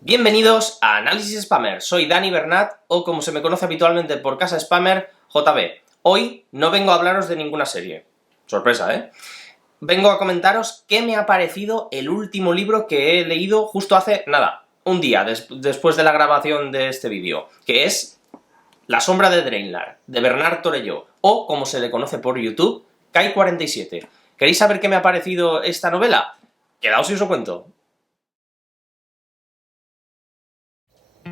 Bienvenidos a Análisis Spammer, soy Dani Bernat, o como se me conoce habitualmente por casa Spammer, JB. Hoy no vengo a hablaros de ninguna serie. Sorpresa, ¿eh? Vengo a comentaros qué me ha parecido el último libro que he leído justo hace, nada, un día después de la grabación de este vídeo, que es La sombra de Draenlar, de Bernard Torelló, o como se le conoce por YouTube, Kai47. ¿Queréis saber qué me ha parecido esta novela? Quedaos y os lo cuento.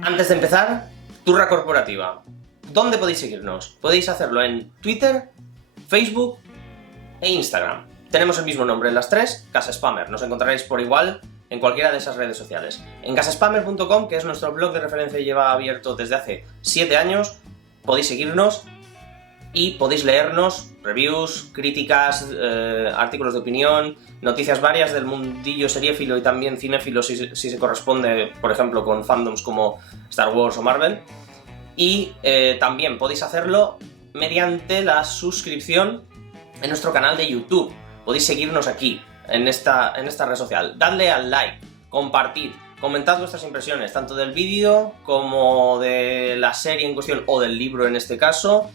Antes de empezar, turra corporativa. ¿Dónde podéis seguirnos? Podéis hacerlo en Twitter, Facebook e Instagram. Tenemos el mismo nombre en las tres, Casa Spammer. Nos encontraréis por igual en cualquiera de esas redes sociales. En casaspammer.com, que es nuestro blog de referencia y lleva abierto desde hace 7 años, podéis seguirnos y podéis leernos reviews, críticas, artículos de opinión, noticias varias del mundillo seriéfilo y también cinéfilo si se corresponde, por ejemplo, con fandoms como Star Wars o Marvel. Y también podéis hacerlo mediante la suscripción en nuestro canal de YouTube. Podéis seguirnos aquí, en esta red social. Dadle al like, compartid, comentad vuestras impresiones, tanto del vídeo como de la serie en cuestión o del libro en este caso.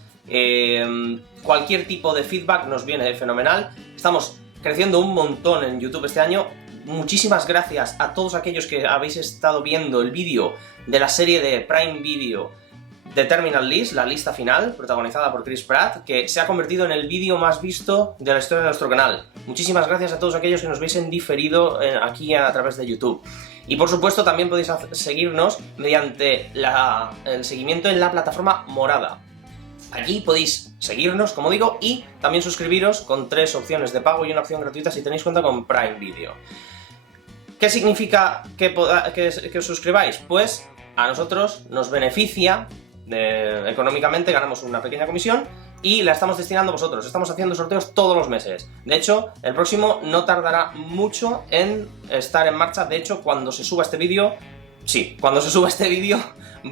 Cualquier tipo de feedback nos viene fenomenal. Estamos creciendo un montón en YouTube este año. Muchísimas gracias a todos aquellos que habéis estado viendo el vídeo de la serie de Prime Video de Terminal List, la lista final, protagonizada por Chris Pratt, que se ha convertido en el vídeo más visto de la historia de nuestro canal. Muchísimas gracias a todos aquellos que nos veis en diferido aquí a través de YouTube. Y por supuesto también podéis seguirnos mediante el seguimiento en la plataforma morada. Allí podéis seguirnos, como digo, y también suscribiros con 3 opciones de pago y una opción gratuita si tenéis cuenta con Prime Video. ¿Qué significa que os suscribáis? Pues a nosotros nos beneficia económicamente, ganamos una pequeña comisión y la estamos destinando a vosotros. Estamos haciendo sorteos todos los meses. De hecho, el próximo no tardará mucho en estar en marcha. De hecho, cuando se suba este vídeo, cuando se suba este vídeo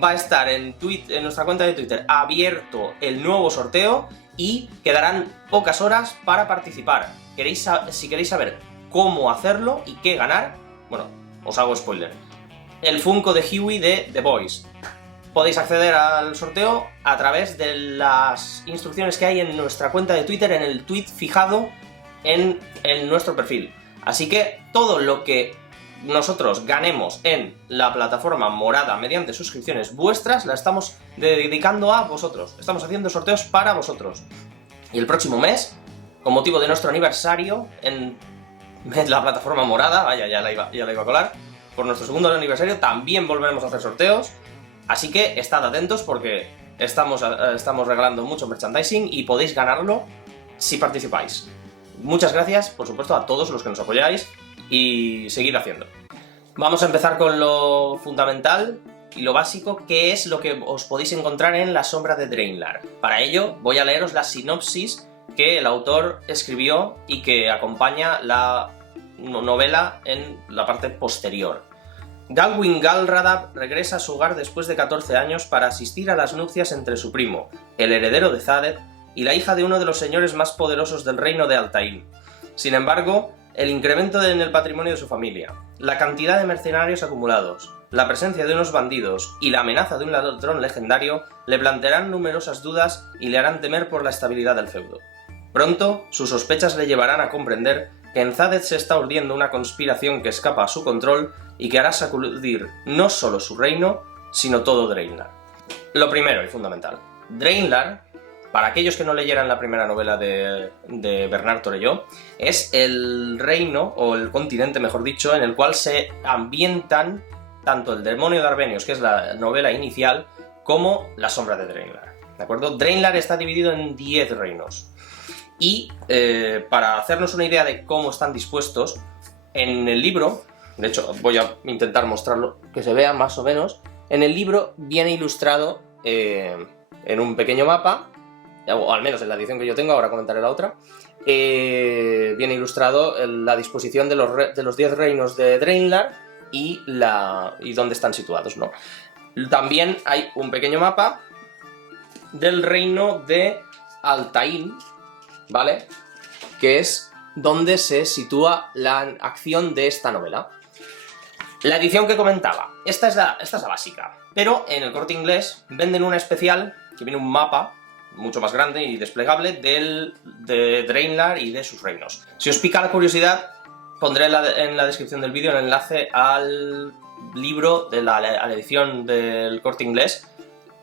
va a estar en nuestra cuenta de Twitter abierto el nuevo sorteo y quedarán pocas horas para participar. Si queréis saber cómo hacerlo y qué ganar, bueno, os hago spoiler. El Funko de Huey de The Boys. Podéis acceder al sorteo a través de las instrucciones que hay en nuestra cuenta de Twitter, en el tweet fijado en nuestro perfil. Así que todo lo que nosotros ganemos en la plataforma morada mediante suscripciones vuestras, la estamos dedicando a vosotros. Estamos haciendo sorteos para vosotros. Y el próximo mes, con motivo de nuestro aniversario en la plataforma morada, vaya, ya la iba a colar, por nuestro segundo aniversario también volveremos a hacer sorteos. Así que estad atentos porque estamos regalando mucho merchandising y podéis ganarlo si participáis. Muchas gracias, por supuesto, a todos los que nos apoyáis y seguid haciendo. Vamos a empezar con lo fundamental y lo básico, que es lo que os podéis encontrar en La sombra de Draenlar. Para ello voy a leeros la sinopsis que el autor escribió y que acompaña la novela en la parte posterior. Galwin Galradab regresa a su hogar después de 14 años para asistir a las nupcias entre su primo, el heredero de Thadet, y la hija de uno de los señores más poderosos del reino de Altaïn. Sin embargo, el incremento en el patrimonio de su familia, la cantidad de mercenarios acumulados, la presencia de unos bandidos y la amenaza de un ladrón legendario le plantearán numerosas dudas y le harán temer por la estabilidad del feudo. Pronto, sus sospechas le llevarán a comprender que en Thadet se está urdiendo una conspiración que escapa a su control y que hará sacudir no solo su reino, sino todo Draenlar. Lo primero y fundamental. Draenlar, para aquellos que no leyeran la primera novela de Bernard Torelló, es el reino, o el continente mejor dicho, en el cual se ambientan tanto el demonio de Arbenios, que es la novela inicial, como la sombra de Draenlar. ¿De acuerdo? Draenlar está dividido en 10 reinos. Y para hacernos una idea de cómo están dispuestos, en el libro, de hecho voy a intentar mostrarlo, que se vea más o menos, en el libro viene ilustrado en un pequeño mapa, o al menos en la edición que yo tengo, ahora comentaré la otra, viene ilustrado la disposición de los 10 reinos de Draenlar y dónde están situados, ¿no? También hay un pequeño mapa del reino de Altaïn, ¿vale? Que es donde se sitúa la acción de esta novela. La edición que comentaba, esta es la básica, pero en el Corte Inglés venden una especial que viene un mapa mucho más grande y desplegable de Draenlar y de sus reinos. Si os pica la curiosidad, pondré en la descripción del vídeo el enlace al libro de a la edición del Corte Inglés,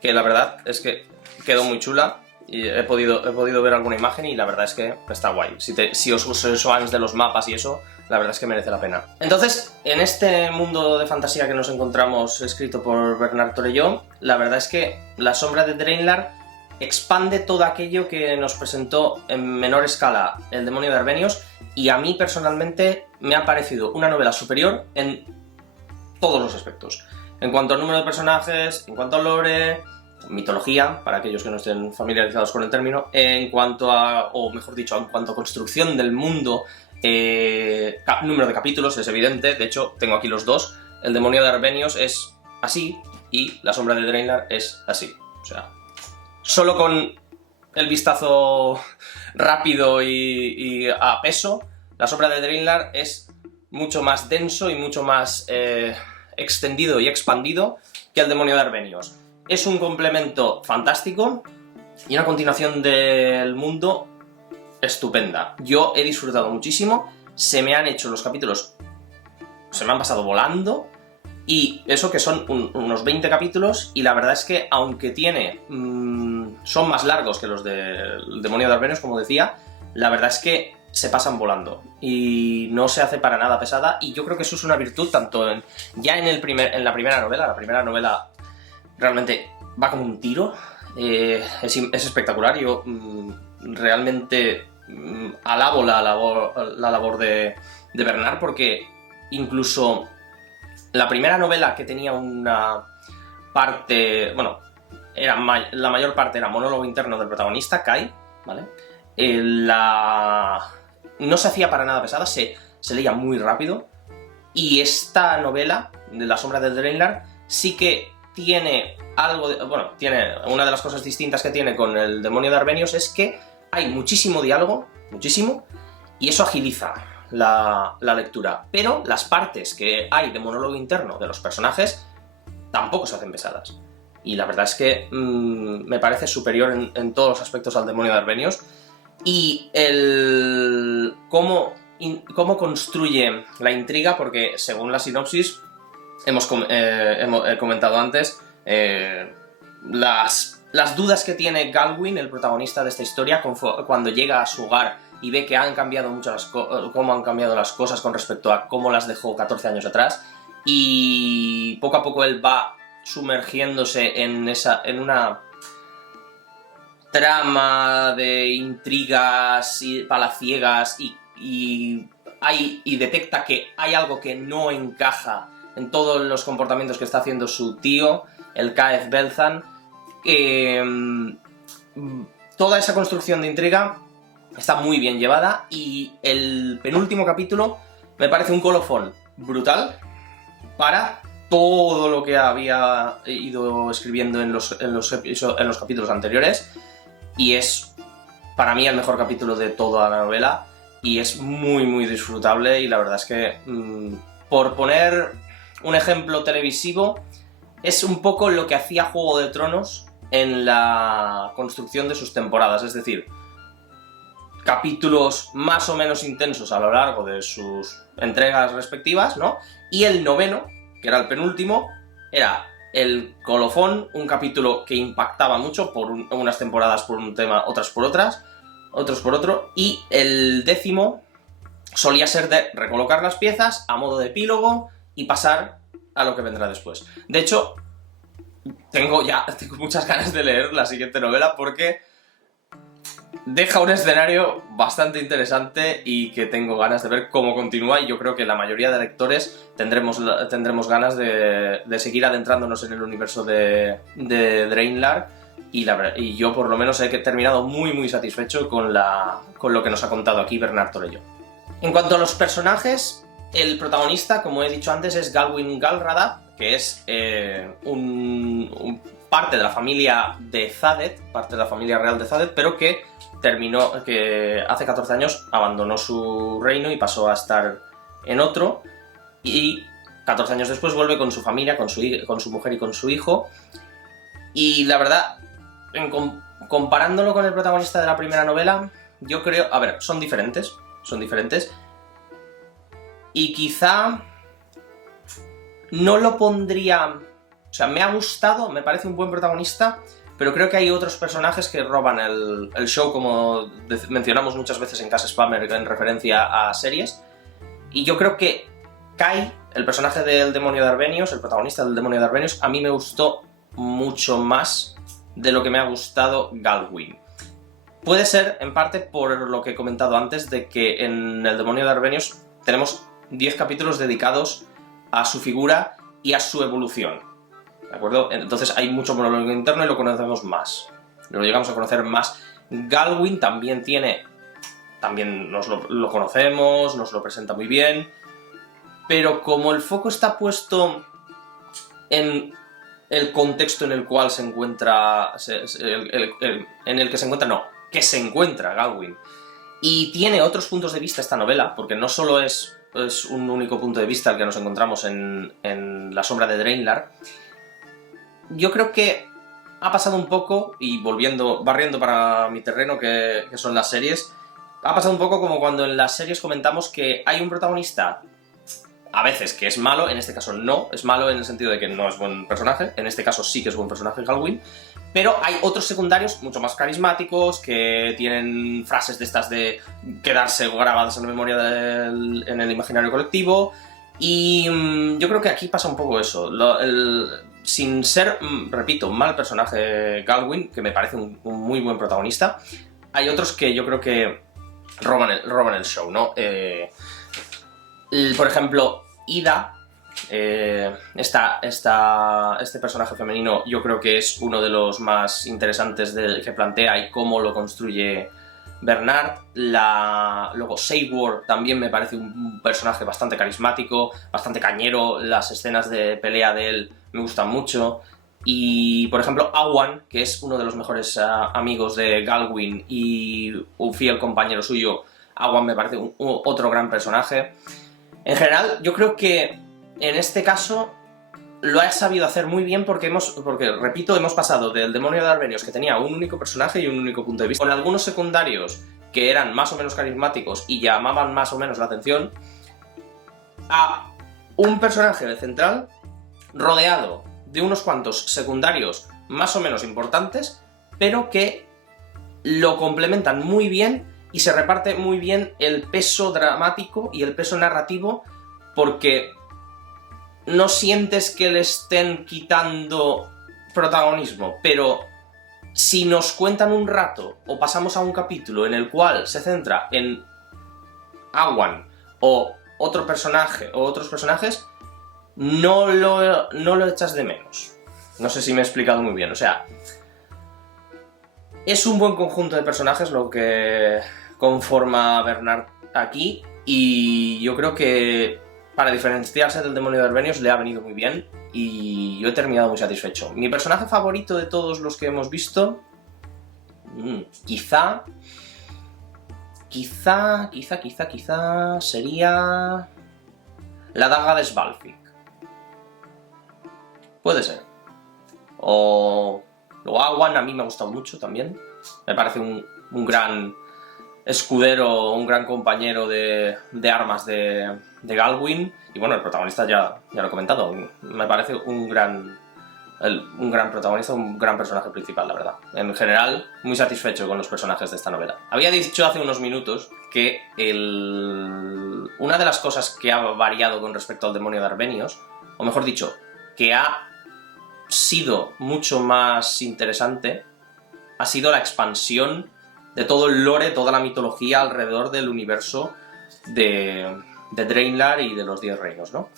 que la verdad es que quedó muy chula. Y he podido ver alguna imagen y la verdad es que está guay. Si os sois fans de los mapas y eso, la verdad es que merece la pena. Entonces, en este mundo de fantasía que nos encontramos escrito por Bernard Torelló, la verdad es que La sombra de Draenlar expande todo aquello que nos presentó en menor escala El demonio de Arvenios, y a mí personalmente me ha parecido una novela superior en todos los aspectos. En cuanto al número de personajes, en cuanto al lore, mitología, para aquellos que no estén familiarizados con el término, en cuanto a, o mejor dicho, en cuanto a construcción del mundo, número de capítulos, es evidente, de hecho tengo aquí los dos, El demonio de Arvenios es así y La sombra de Draenlar es así, o sea, solo con el vistazo rápido y a peso, La sombra de Draenlar es mucho más denso y mucho más extendido y expandido que El demonio de Arvenios. Es un complemento fantástico y una continuación del mundo estupenda. Yo he disfrutado muchísimo, se me han hecho los capítulos, se me han pasado volando, y eso que son unos 20 capítulos, y la verdad es que aunque son más largos que los del demonio de Arvenios, como decía, la verdad es que se pasan volando y no se hace para nada pesada, y yo creo que eso es una virtud tanto en la primera novela. La primera novela realmente va como un tiro, es espectacular. Yo realmente alabo la labor de Bernard, porque incluso la primera novela, que tenía una parte, bueno, la mayor parte era monólogo interno del protagonista, Kai, ¿vale? No se hacía para nada pesada, se leía muy rápido, y esta novela, de La sombra de Draenlar, sí que tiene algo tiene una de las cosas distintas que tiene con El demonio de Arvenios, es que hay muchísimo diálogo, muchísimo, y eso agiliza la lectura, pero las partes que hay de monólogo interno de los personajes tampoco se hacen pesadas, y la verdad es que me parece superior en todos los aspectos al demonio de Arvenios. Y cómo construye la intriga, porque según la sinopsis hemos comentado antes, las dudas que tiene Galwin, el protagonista de esta historia, cuando llega a su hogar y ve que han cambiado cómo han cambiado las cosas con respecto a cómo las dejó 14 años atrás, y poco a poco él va sumergiéndose en una trama de intrigas y palaciegas, y detecta que hay algo que no encaja en todos los comportamientos que está haciendo su tío, el Caeth Belthan. Toda esa construcción de intriga está muy bien llevada, y el penúltimo capítulo me parece un colofón brutal para todo lo que había ido escribiendo en los capítulos anteriores, y es para mí el mejor capítulo de toda la novela, y es muy muy disfrutable. Y la verdad es que, por poner un ejemplo televisivo, es un poco lo que hacía Juego de Tronos en la construcción de sus temporadas, es decir, capítulos más o menos intensos a lo largo de sus entregas respectivas, ¿no? Y el noveno, que era el penúltimo, era el colofón, un capítulo que impactaba mucho, por unas temporadas por un tema, otras por otros por otro, y el décimo solía ser de recolocar las piezas a modo de epílogo y pasar a lo que vendrá después. De hecho, tengo muchas ganas de leer la siguiente novela, porque deja un escenario bastante interesante y que tengo ganas de ver cómo continúa, y yo creo que la mayoría de lectores tendremos ganas de seguir adentrándonos en el universo de Draenlar, y yo por lo menos he terminado muy muy satisfecho con lo que nos ha contado aquí Bernard Torelló. En cuanto a los personajes, el protagonista, como he dicho antes, es Galwin Galrada, que es parte de la familia de Thadet, parte de la familia real de Thadet, pero que hace 14 años abandonó su reino y pasó a estar en otro, y 14 años después vuelve con su familia, con su mujer y con su hijo. Y la verdad, comparándolo con el protagonista de la primera novela, yo creo... A ver, son diferentes. Y quizá no lo pondría... O sea, me ha gustado, me parece un buen protagonista, pero creo que hay otros personajes que roban el show, como mencionamos muchas veces en Casa Spammer en referencia a series. Y yo creo que Kai, el personaje del demonio de Arvenius, el protagonista del demonio de Arvenius, a mí me gustó mucho más de lo que me ha gustado Galwin. Puede ser, en parte, por lo que he comentado antes, de que en el demonio de Arvenius tenemos 10 capítulos dedicados a su figura y a su evolución, ¿de acuerdo? Entonces hay mucho monólogo interno y lo conocemos más, lo llegamos a conocer más. Galwin también lo conocemos, nos lo presenta muy bien, pero como el foco está puesto en el contexto en el cual se encuentra, que se encuentra Galwin, y tiene otros puntos de vista esta novela, porque no solo es un único punto de vista el que nos encontramos en La sombra de Draenlar. Yo creo que ha pasado un poco, y barriendo para mi terreno, que son las series, ha pasado un poco como cuando en las series comentamos que hay un protagonista a veces que es malo, en este caso no, es malo en el sentido de que no es buen personaje, en este caso sí que es buen personaje Galwin, pero hay otros secundarios mucho más carismáticos, que tienen frases de estas de quedarse grabadas en la memoria en el imaginario colectivo, y yo creo que aquí pasa un poco eso. Sin ser, repito, un mal personaje Galwin, que me parece un muy buen protagonista, hay otros que yo creo que roban el show, ¿no? Por ejemplo, Ida, este personaje femenino, yo creo que es uno de los más interesantes que plantea y cómo lo construye Bernard. Luego Sabor también me parece un personaje bastante carismático, bastante cañero, las escenas de pelea de él me gustan mucho. Y, por ejemplo, Awan, que es uno de los mejores amigos de Galwin y un fiel compañero suyo, Awan me parece otro gran personaje. En general, yo creo que en este caso lo ha sabido hacer muy bien porque, repito, hemos pasado del demonio de Arvenius, que tenía un único personaje y un único punto de vista, con algunos secundarios que eran más o menos carismáticos y llamaban más o menos la atención, a un personaje central rodeado de unos cuantos secundarios más o menos importantes, pero que lo complementan muy bien y se reparte muy bien el peso dramático y el peso narrativo, porque no sientes que le estén quitando protagonismo, pero si nos cuentan un rato o pasamos a un capítulo en el cual se centra en Awan o otro personaje o otros personajes, no lo echas de menos. No sé si me he explicado muy bien, o sea, es un buen conjunto de personajes lo que conforma Bernard aquí, y yo creo que para diferenciarse del demonio de Arvenius le ha venido muy bien y yo he terminado muy satisfecho. Mi personaje favorito de todos los que hemos visto, quizá sería la daga de Svalfik. Puede ser. O Awan, a mí me ha gustado mucho también. Me parece un gran escudero, un gran compañero de armas de Galwin. Y bueno, el protagonista ya lo he comentado. Me parece un gran protagonista, un gran personaje principal, la verdad. En general, muy satisfecho con los personajes de esta novela. Había dicho hace unos minutos que una de las cosas que ha variado con respecto al demonio de Arvenius, o mejor dicho, que ha sido mucho más interesante, ha sido la expansión de todo el lore, toda la mitología alrededor del universo de Draenlar y de los 10 reinos, ¿no?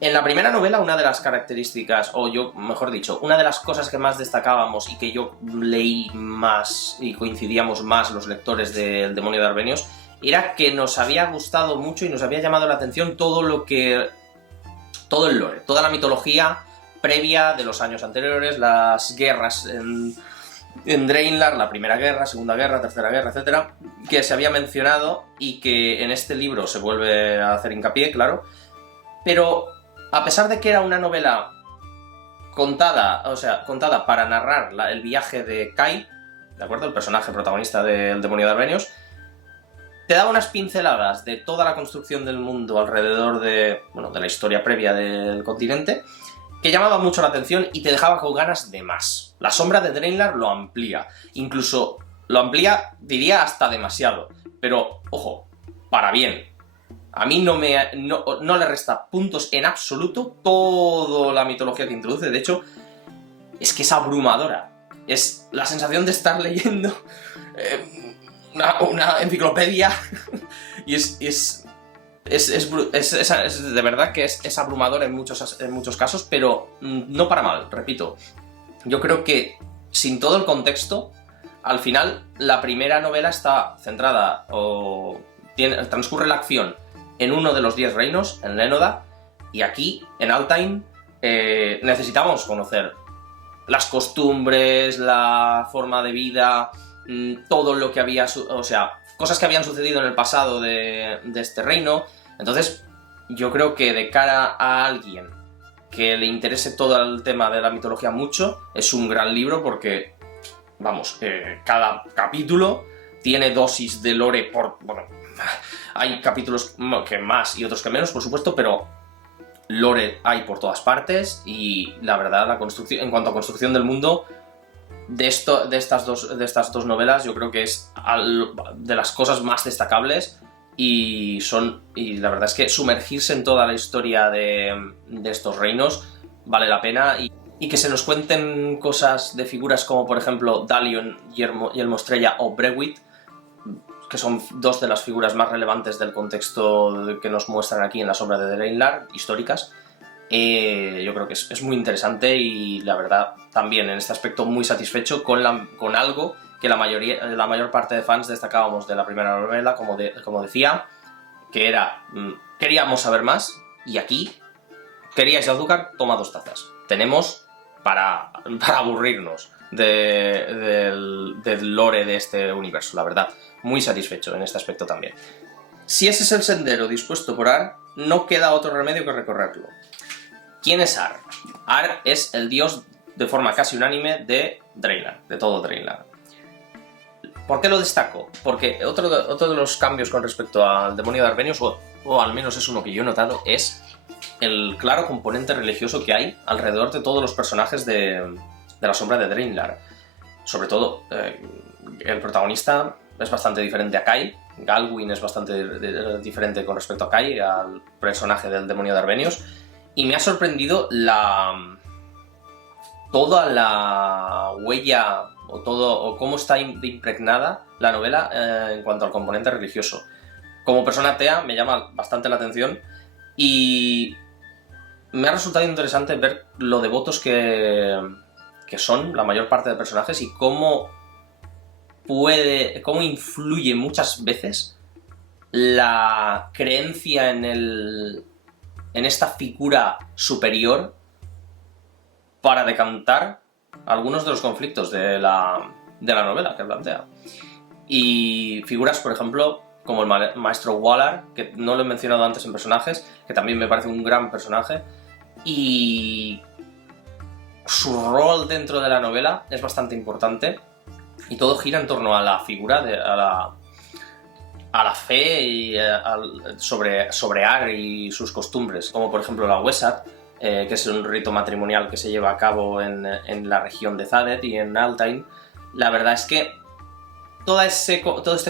En la primera novela, una de las características, una de las cosas que más destacábamos y que yo leí más y coincidíamos más los lectores del Demonio de Arvenius, era que nos había gustado mucho y nos había llamado la atención todo el lore, toda la mitología previa de los años anteriores, las guerras en Draenlar, la primera guerra, segunda guerra, tercera guerra, etcétera, que se había mencionado y que en este libro se vuelve a hacer hincapié, claro, pero a pesar de que era una novela contada para narrar el viaje de Kai, ¿de acuerdo? El personaje protagonista del Demonio de Arvenios, te daba unas pinceladas de toda la construcción del mundo alrededor de la historia previa del continente, que llamaba mucho la atención y te dejaba con ganas de más. La sombra de Draenlar lo amplía, incluso lo amplía, diría, hasta demasiado, pero, ojo, para bien. A mí no le resta puntos en absoluto toda la mitología que introduce. De hecho, es que es abrumadora. Es la sensación de estar leyendo una enciclopedia y es de verdad que es abrumador en muchos casos, pero no para mal, repito. Yo creo que sin todo el contexto, al final la primera novela está centrada transcurre la acción en uno de los 10 reinos, en Lénoda, y aquí, en Altain, necesitamos conocer las costumbres, la forma de vida, todo lo que había, cosas que habían sucedido en el pasado de este reino. Entonces, yo creo que de cara a alguien que le interese todo el tema de la mitología mucho, es un gran libro porque, vamos, cada capítulo tiene dosis de lore hay capítulos que más y otros que menos, por supuesto, pero lore hay por todas partes y la verdad, en cuanto a construcción del mundo, de estas dos novelas, yo creo que es de las cosas más destacables y la verdad es que sumergirse en toda la historia de estos reinos vale la pena y que se nos cuenten cosas de figuras como, por ejemplo, Dalion, Yelmo Estrella o Brewit, que son dos de las figuras más relevantes del contexto que nos muestran aquí en La sombra de Draenlar, históricas. Yo creo que es muy interesante y la verdad también en este aspecto muy satisfecho con algo que la mayor parte de fans destacábamos de la primera novela, como decía, que era queríamos saber más y aquí queríais azúcar, toma 2 tazas. Tenemos para aburrirnos del lore de este universo, la verdad. Muy satisfecho en este aspecto también. Si ese es el sendero dispuesto por Ar, no queda otro remedio que recorrerlo. ¿Quién es Ar? Ar es el dios de forma casi unánime de Draenlar, de todo Draenlar. ¿Por qué lo destaco? Porque otro de los cambios con respecto al Demonio de Arvenios, o al menos es uno que yo he notado, es el claro componente religioso que hay alrededor de todos los personajes de La sombra de Draenlar. Sobre todo, el protagonista es bastante diferente a Kai. Galwin es bastante diferente con respecto a Kai, al personaje del Demonio de Arvenios, y me ha sorprendido toda la huella o cómo está impregnada la novela en cuanto al componente religioso. Como persona atea me llama bastante la atención y me ha resultado interesante ver lo devotos que son la mayor parte de personajes y cómo influye muchas veces la creencia en esta figura superior para decantar algunos de los conflictos de la novela que plantea. Y figuras, por ejemplo, como el maestro Waller, que no lo he mencionado antes en personajes, que también me parece un gran personaje, y su rol dentro de la novela es bastante importante y todo gira en torno a la figura, a la fe y sobre Ar y sus costumbres, como por ejemplo la Wesat, que es un rito matrimonial que se lleva a cabo en la región de Thadet y en Altain. La verdad es que todo este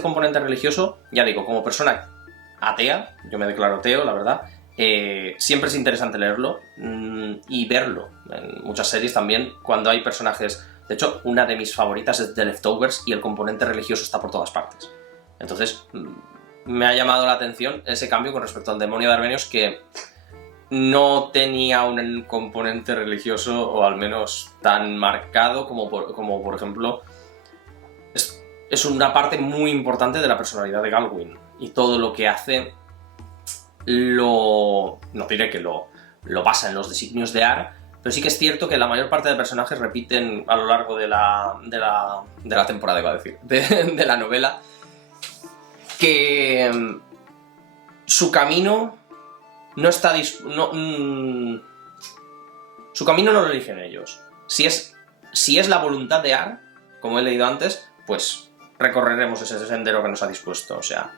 componente religioso, ya digo, como persona atea, yo me declaro ateo, la verdad, siempre es interesante leerlo y verlo en muchas series también, cuando hay personajes. De hecho, una de mis favoritas es The Leftovers y el componente religioso está por todas partes. Entonces, me ha llamado la atención ese cambio con respecto al Demonio de Arvenios, que no tenía un componente religioso, o al menos tan marcado como por ejemplo, es una parte muy importante de la personalidad de Galwin, y todo lo que hace no diré que lo basa en los designios de Ar, pero sí que es cierto que la mayor parte de personajes repiten a lo largo de la temporada, iba a decir, de la novela, que su camino no está su camino no lo eligen ellos. Si es la voluntad de Ar, como he leído antes, pues recorreremos ese sendero que nos ha dispuesto. O sea,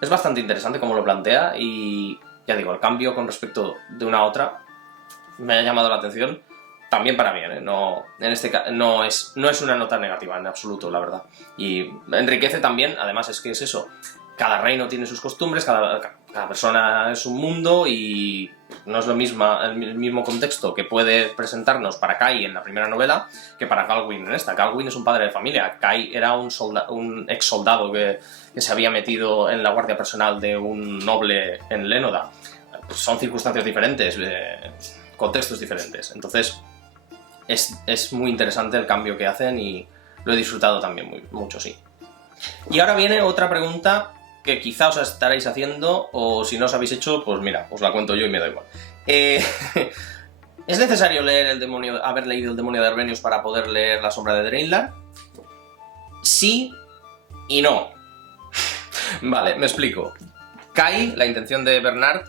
es bastante interesante cómo lo plantea y, ya digo, el cambio con respecto de una a otra me ha llamado la atención, también para bien, ¿eh? No, no es una nota negativa en absoluto, la verdad. Y enriquece también, además es que es eso, cada reino tiene sus costumbres, cada persona es un mundo y no es el mismo contexto que puede presentarnos para Kai en la primera novela que para Galwin en esta. Galwin es un padre de familia, Kai era un ex soldado que se había metido en la guardia personal de un noble en Lénoda. Pues son circunstancias diferentes, contextos diferentes. Entonces es muy interesante el cambio que hacen y lo he disfrutado también mucho, sí. Y ahora viene otra pregunta que quizá os estaréis haciendo, o si no os habéis hecho, pues mira, os la cuento yo y me da igual. ¿Es necesario haber leído El demonio de Arvenius para poder leer La sombra de Draenlar? Sí y no. Vale, me explico. Kai, la intención de Bernard,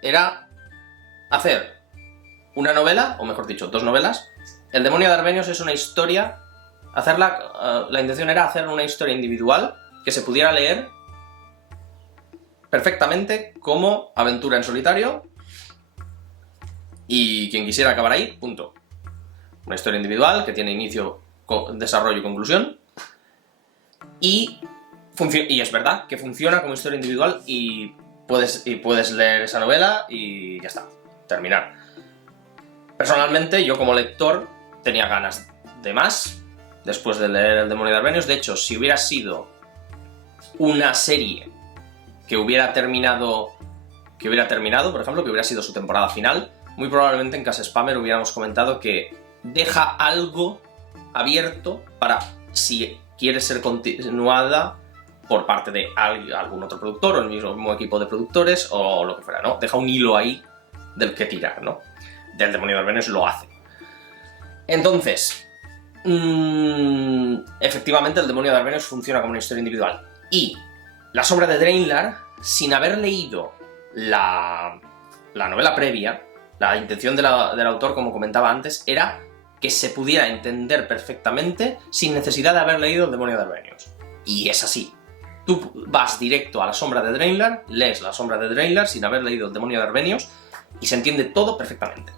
era hacer una novela, o mejor dicho, 2 novelas. El demonio de Arvenius es una historia. La intención era hacer una historia individual que se pudiera leer perfectamente como aventura en solitario y quien quisiera acabar ahí, punto. Una historia individual que tiene inicio, desarrollo y conclusión y es verdad que funciona como historia individual y puedes leer esa novela y ya está, terminar. Personalmente, yo como lector tenía ganas de más después de leer El demonio de Arvenius. De hecho, si hubiera sido una serie que hubiera terminado, por ejemplo, que hubiera sido su temporada final, muy probablemente en Casa Spammer hubiéramos comentado que deja algo abierto para si quiere ser continuada por parte de algún otro productor o el mismo equipo de productores o lo que fuera, ¿no? Deja un hilo ahí del que tirar, ¿no? Del demonio de Arvenius lo hace. Entonces, efectivamente el demonio de Arvenius funciona como una historia individual. Y La sombra de Draenlar, sin haber leído la novela previa, la intención del autor, como comentaba antes, era que se pudiera entender perfectamente sin necesidad de haber leído El demonio de Arvenius. Y es así. Tú vas directo a La sombra de Draenlar, lees La sombra de Draenlar sin haber leído El demonio de Arvenius y se entiende todo perfectamente.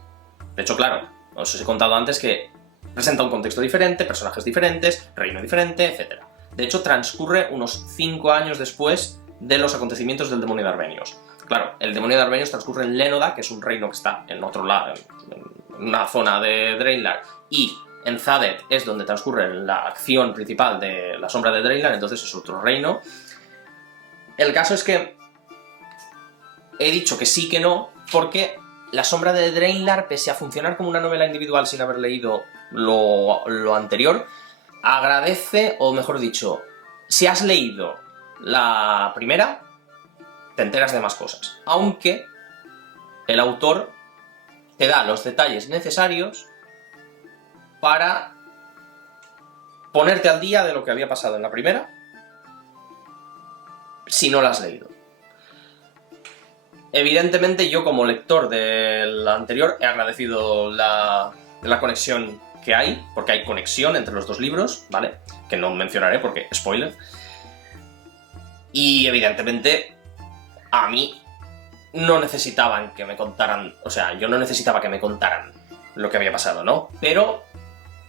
De hecho, claro, os he contado antes que presenta un contexto diferente, personajes diferentes, reino diferente, etc. De hecho, transcurre unos 5 años después de los acontecimientos del demonio de Arvenius. Claro, el demonio de Arvenius transcurre en Lénoda, que es un reino que está en otro lado, en una zona de Draenlar, y en Thadet es donde transcurre la acción principal de La sombra de Draenlar, entonces es otro reino. El caso es que he dicho que sí que no, porque La sombra de Draenlar, pese a funcionar como una novela individual sin haber leído lo anterior, agradece, o mejor dicho, si has leído la primera, te enteras de más cosas. Aunque el autor te da los detalles necesarios para ponerte al día de lo que había pasado en la primera, si no la has leído. Evidentemente, yo como lector del anterior he agradecido la conexión que hay, porque hay conexión entre los 2 libros, ¿vale? Que no mencionaré porque, spoiler. Y evidentemente, a mí no necesitaban que me contaran, o sea, yo no necesitaba que me contaran lo que había pasado, ¿no? Pero,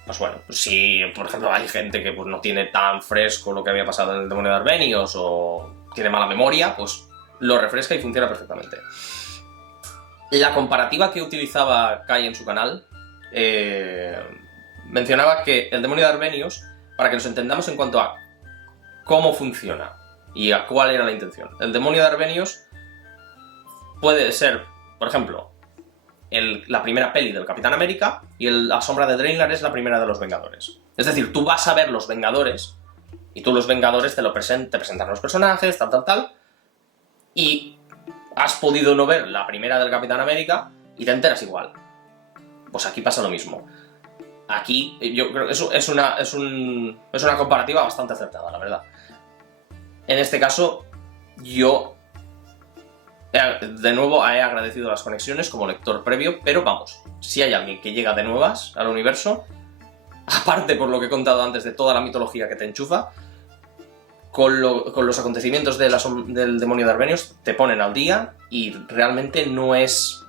pues bueno, si por ejemplo hay gente que pues, no tiene tan fresco lo que había pasado en El demonio de Arvenius o tiene mala memoria, pues lo refresca y funciona perfectamente. La comparativa que utilizaba Kai en su canal mencionaba que El demonio de Arvenius, para que nos entendamos en cuanto a cómo funciona y a cuál era la intención, El demonio de Arvenius puede ser, por ejemplo, la primera peli del Capitán América y La sombra de Draenlar es la primera de los Vengadores. Es decir, tú vas a ver los Vengadores y tú los Vengadores te presentan los personajes, tal, y has podido no ver la primera del Capitán América y te enteras igual. Pues aquí pasa lo mismo. Aquí yo creo que es una comparativa bastante acertada, la verdad. En este caso, yo De nuevo, he agradecido las conexiones como lector previo, pero vamos, si hay alguien que llega de nuevas al universo, aparte por lo que he contado antes de toda la mitología que te enchufa, con los acontecimientos del demonio de Arvenios te ponen al día y realmente no es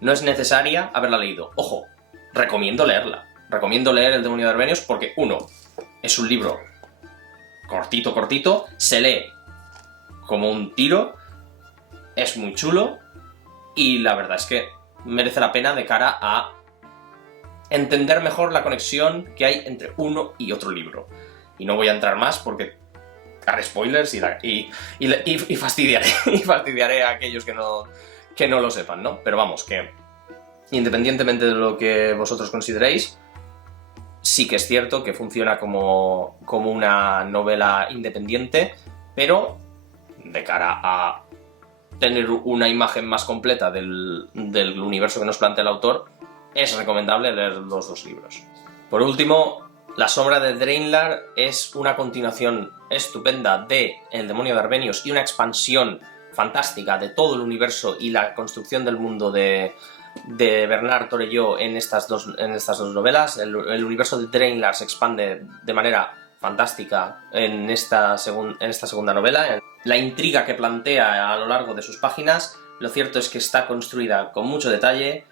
necesaria haberla leído. Ojo, recomiendo leerla. Recomiendo leer el demonio de Arvenios porque, uno, es un libro cortito, se lee como un tiro, es muy chulo y la verdad es que merece la pena de cara a entender mejor la conexión que hay entre uno y otro libro. Y no voy a entrar más porque haré spoilers y fastidiaré a aquellos que no lo sepan, ¿no? Pero vamos, que independientemente de lo que vosotros consideréis, sí que es cierto que funciona como una novela independiente, pero de cara a tener una imagen más completa del universo que nos plantea el autor, es recomendable leer los dos libros. Por último, La sombra de Draenlar es una continuación estupenda de El demonio de Arvenios y una expansión fantástica de todo el universo y la construcción del mundo de Bernard Torelló en estas dos novelas. El universo de Draenlar se expande de manera fantástica en esta segunda novela. La intriga que plantea a lo largo de sus páginas, lo cierto es que está construida con mucho detalle,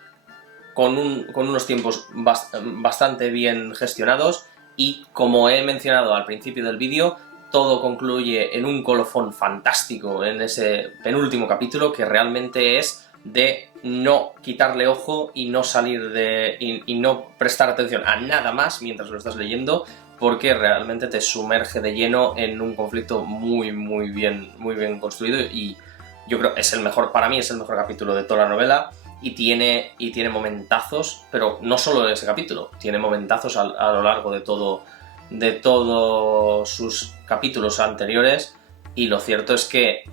con unos tiempos bastante bien gestionados y, como he mencionado al principio del vídeo, todo concluye en un colofón fantástico en ese penúltimo capítulo que realmente es de no quitarle ojo y no y no prestar atención a nada más mientras lo estás leyendo, porque realmente te sumerge de lleno en un conflicto muy bien construido y yo creo que para mí es el mejor capítulo de toda la novela y tiene momentazos, pero no solo ese capítulo, tiene momentazos a lo largo de todos sus capítulos anteriores y lo cierto es que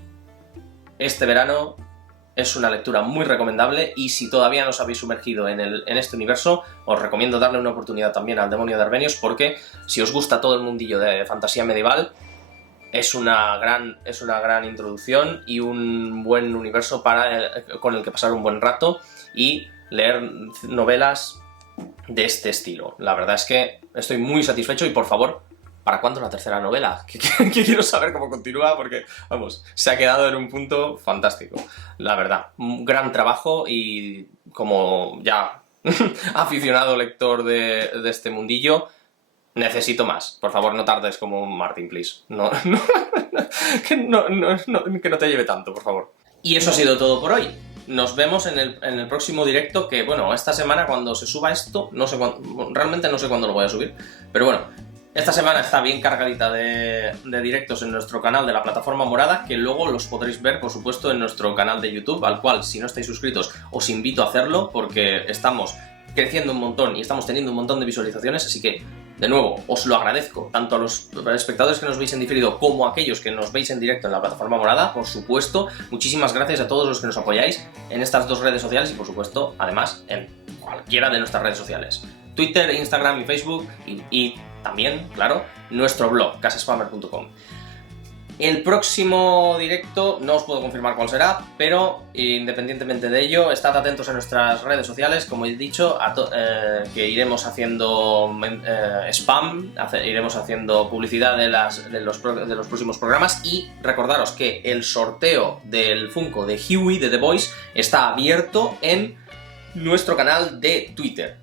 este verano es una lectura muy recomendable y si todavía no os habéis sumergido en este universo, os recomiendo darle una oportunidad también al demonio de Arvenios porque si os gusta todo el mundillo de fantasía medieval, es una gran introducción y un buen universo con el que pasar un buen rato y leer novelas de este estilo. La verdad es que estoy muy satisfecho y por favor, ¿para cuándo la tercera novela? Que quiero saber cómo continúa porque, vamos, se ha quedado en un punto fantástico. La verdad, un gran trabajo y como ya aficionado lector de este mundillo, necesito más. Por favor, no tardes como Martin, please. Que no te lleve tanto, por favor. Y eso ha sido todo por hoy. Nos vemos en el próximo directo que, bueno, esta semana cuando se suba esto, realmente no sé cuándo lo voy a subir, pero bueno, esta semana está bien cargadita de directos en nuestro canal de la plataforma morada, que luego los podréis ver, por supuesto, en nuestro canal de YouTube, al cual, si no estáis suscritos, os invito a hacerlo, porque estamos creciendo un montón y estamos teniendo un montón de visualizaciones, así que, de nuevo, os lo agradezco, tanto a los espectadores que nos veis en diferido como a aquellos que nos veis en directo en la plataforma morada, por supuesto. Muchísimas gracias a todos los que nos apoyáis en estas dos redes sociales y, por supuesto, además, en cualquiera de nuestras redes sociales. Twitter, Instagram y Facebook y también, claro, nuestro blog, casaspammer.com. El próximo directo no os puedo confirmar cuál será, pero independientemente de ello, estad atentos a nuestras redes sociales, como he dicho, que iremos haciendo spam, iremos haciendo publicidad de los próximos programas y recordaros que el sorteo del Funko de Huey de The Voice está abierto en nuestro canal de Twitter.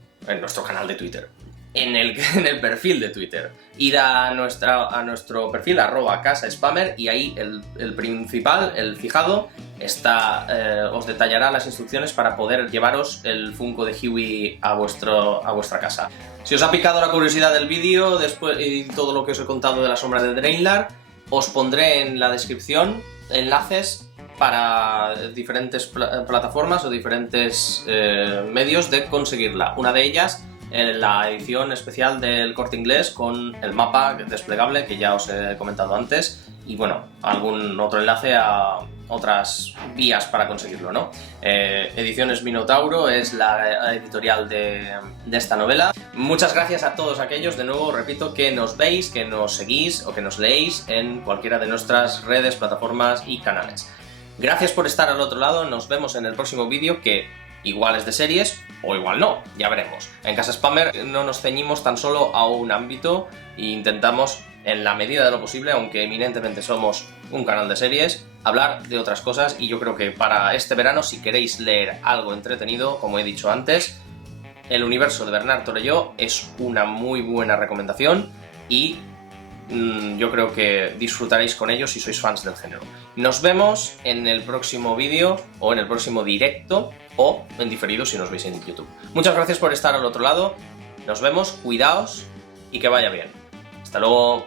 En el perfil de Twitter. Id a nuestro perfil, @casaspammer, y ahí el principal, el fijado, os detallará las instrucciones para poder llevaros el Funko de Huey a vuestra casa. Si os ha picado la curiosidad del vídeo después y todo lo que os he contado de la sombra de Draenlar, os pondré en la descripción enlaces para diferentes plataformas o diferentes medios de conseguirla. Una de ellas, la edición especial del Corte Inglés con el mapa desplegable que ya os he comentado antes y bueno, algún otro enlace a otras vías para conseguirlo, ¿no? Ediciones Minotauro es la editorial de esta novela. Muchas gracias a todos aquellos, de nuevo repito, que nos veis, que nos seguís o que nos leéis en cualquiera de nuestras redes, plataformas y canales. Gracias por estar al otro lado, nos vemos en el próximo vídeo, que igual es de series o igual no, ya veremos. En Casa Spammer no nos ceñimos tan solo a un ámbito e intentamos, en la medida de lo posible, aunque eminentemente somos un canal de series, hablar de otras cosas, y yo creo que para este verano, si queréis leer algo entretenido, como he dicho antes, El universo de Bernard Torelló es una muy buena recomendación y yo creo que disfrutaréis con ello si sois fans del género. Nos vemos en el próximo vídeo o en el próximo directo o en diferido si nos veis en YouTube. Muchas gracias por estar al otro lado, nos vemos, cuidaos y que vaya bien. Hasta luego.